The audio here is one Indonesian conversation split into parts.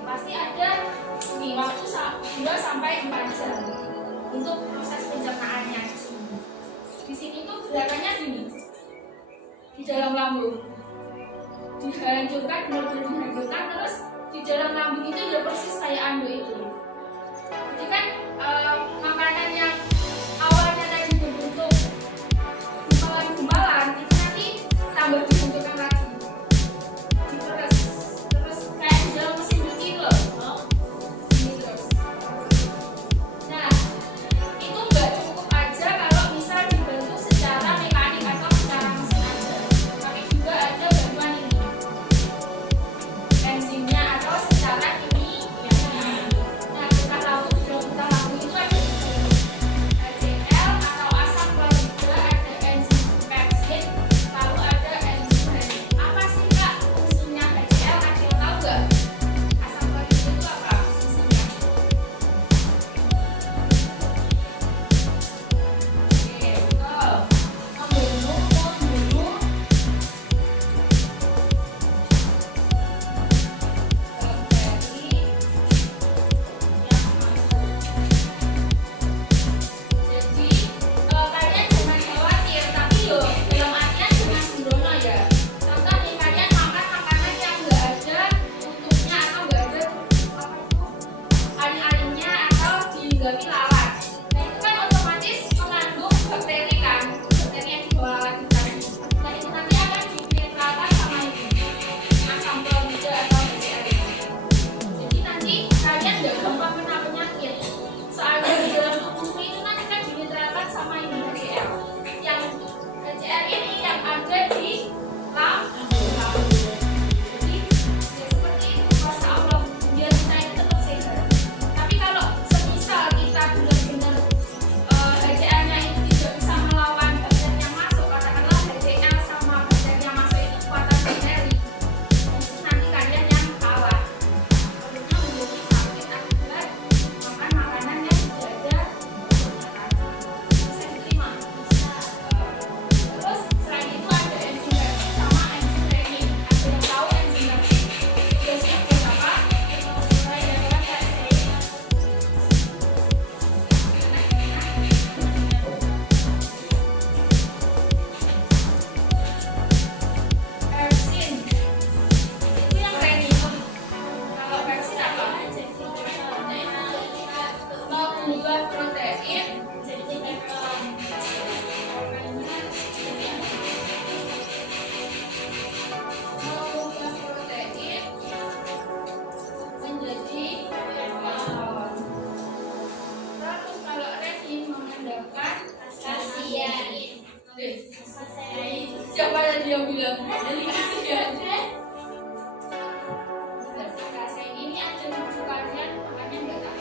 pasti ada nih waktu 2 sampai 4 jam untuk proses pencernaannya. Di sini tuh gerakannya gini, di dalam lambung dihancurkan, benar-benar dihancurkan, terus di dalam lambung itu udah persis kayak ando itu. Jadi kan makanan yang awalnya tadi berbentuk gumpalan-gumpalan itu nanti tambah dibentukkan lagi, diperes, terus kayak di dalam mesin cuci itu loh. Ini terus. Nah, itu nggak cukup aja kalau misal dibentuk secara mekanik atau secara mesin aja, tapi juga ada bantuan ini enzimnya atau secara kimia. Nah, kita tahu di dalam kita lambung itu ada HCl atau asam klorida, ada enzim pepsid, lalu ada enzim renin. Apa sih Kak fungsinya HCl? Ada yang tahu nggak? Asam klorida itu apa fungsinya? Oke, betul. Membunuh bakteri yang masuk. Jadi kalian jangan khawatir, tapi loh dalam artian jangan sembrono ya. Contoh nih, kalian makan makanan yang nggak ada tutupnya atau nggak ada apa itu aring-aringnya atau dihinggapi lalat. Nah itu kan otomatis mengandung bakteri kan, bakteri yang dibawa lagi tadi. Nah itu nanti akan dipenetralkan sama ini asam klorida atau HCl ini. Jadi nanti kalian nggak gampang kena penyakit. Soalnya di dalam tubuhmu itu nanti kan dinetralkan sama ini HCl. Yang HCl ini yang ada di lambung. Jadi ya seperti itu, masya Allah, biar kita ini tetap sehat. Tapi kalau semisal kita benar-benar HCl-nya itu tidak bisa melawan bakteri yang masuk, katakanlah HCl sama bakteri yang masuk itu kekuatan bakteri, mungkin nanti kalian yang kalah. Perutnya menjadi sakit akibat makan makanan yang tidak ada bisa diterima. Terus selain itu ada enzim pepsid sama enzim renin. Ada yang tahu enzim pepsid biasanya buat apa? Mulai dari kan kayak pepsin itu yang renin. Kalau pepsin apa? Mengubah protein menjadi hormon. Terus kalau renin mengandalkan kasian. Siapa tadi yang bilang? Jadi kasian. Kasian ini ada rujukannya, makanya nggak tahu.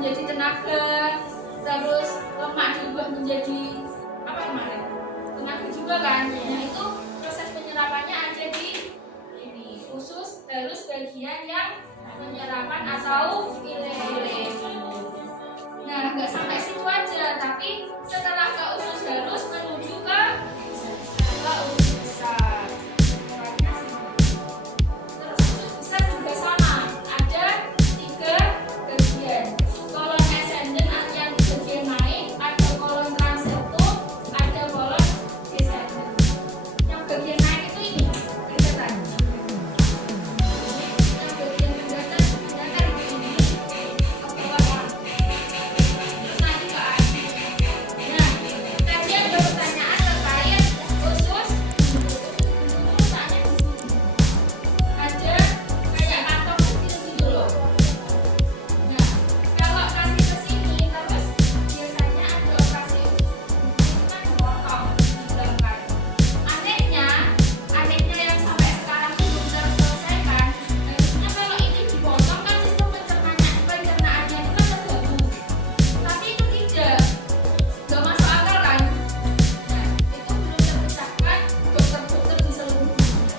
menjadi tenaga, terus lemak diubah menjadi apa kemarin? Tenaga juga kan? Nah itu proses penyerapannya ada di ini usus halus bagian yang penyerapan atau ileum. Nah nggak sampai situ aja, tapi setelah ke usus halus menuju ke usus besar. Terus usus besar juga sama, ada 3 bagian. Kolon ascendent yang bagian naik, ada kolon transeptum, ada kolon descendant. Yang bagian naik itu ini, kelihatan. Yang bagian kelihatan ini ke bawah. Terus nanti ke akhir. Nah, tadi ada pertanyaan terkait usus. Letaknya di sini. Ada kayak kantong kecil gitu loh. Nah, kalau kasih ke sini terus biasanya ada operasi usus itu kan dipotong, dihilangkan. Anehnya yang sampai sekarang belum terselesaikan. Harusnya kalau ini dipotong kan sistem pencernaannya itu kan terganggu. Tapi itu tidak, nggak masuk akal kan? Nah, itu belum terpecahkan dokter-dokter di seluruh dunia.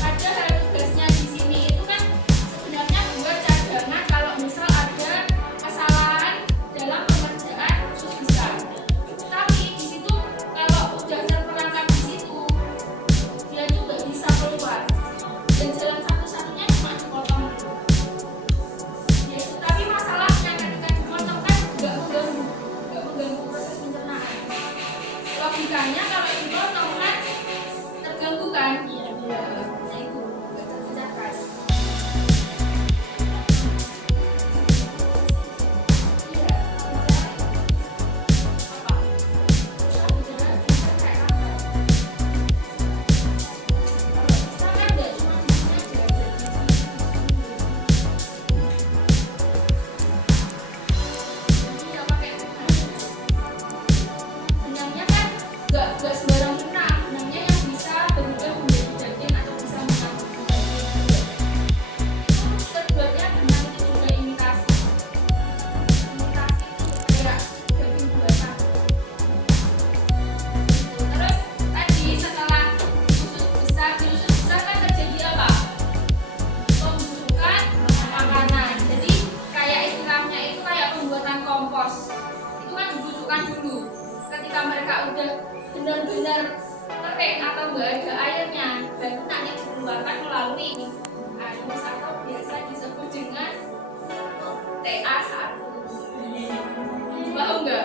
Padahal tugasnya di sini itu kan sebenarnya buat cadangan kalau misal ada kesalahan dalam pengerjaan usus besar. Tapi di situ kalau udah terperangkap di situ, dia tuh nggak bisa keluar. Dan jalan satu-satunya cuma dipotong dulu. Ya, tapi masalahnya ketika dipotong kan nggak mengganggu proses pencernaan. Logikanya kalau dipotong kan terganggu kan? Iya. Nah itu nggak terpecahkan. Iya. Apa? Bicara kayak apa? Kalau bisa kan nggak cuma di sini aja, ada di sini. Jadi nggak pakai benangnya kan nggak sembarang benang. Benangnya yang bisa berubah menjadi daging atau bisa menyambung menjadi daging. Itu terbuatnya benang itu juga imitasi. Imitasi itu kayak daging buatan. Terus tadi setelah di usus besar kan terjadi apa? Pembusukan makanan. Jadi kayak istilahnya itu kayak pembuatan kompos. Itu kan dibusukkan dulu. Ketika mereka udah benar-benar kering atau enggak ada airnya, baru nanti dikeluarkan melalui anus atau biasa disebut dengan TA1. Paham enggak?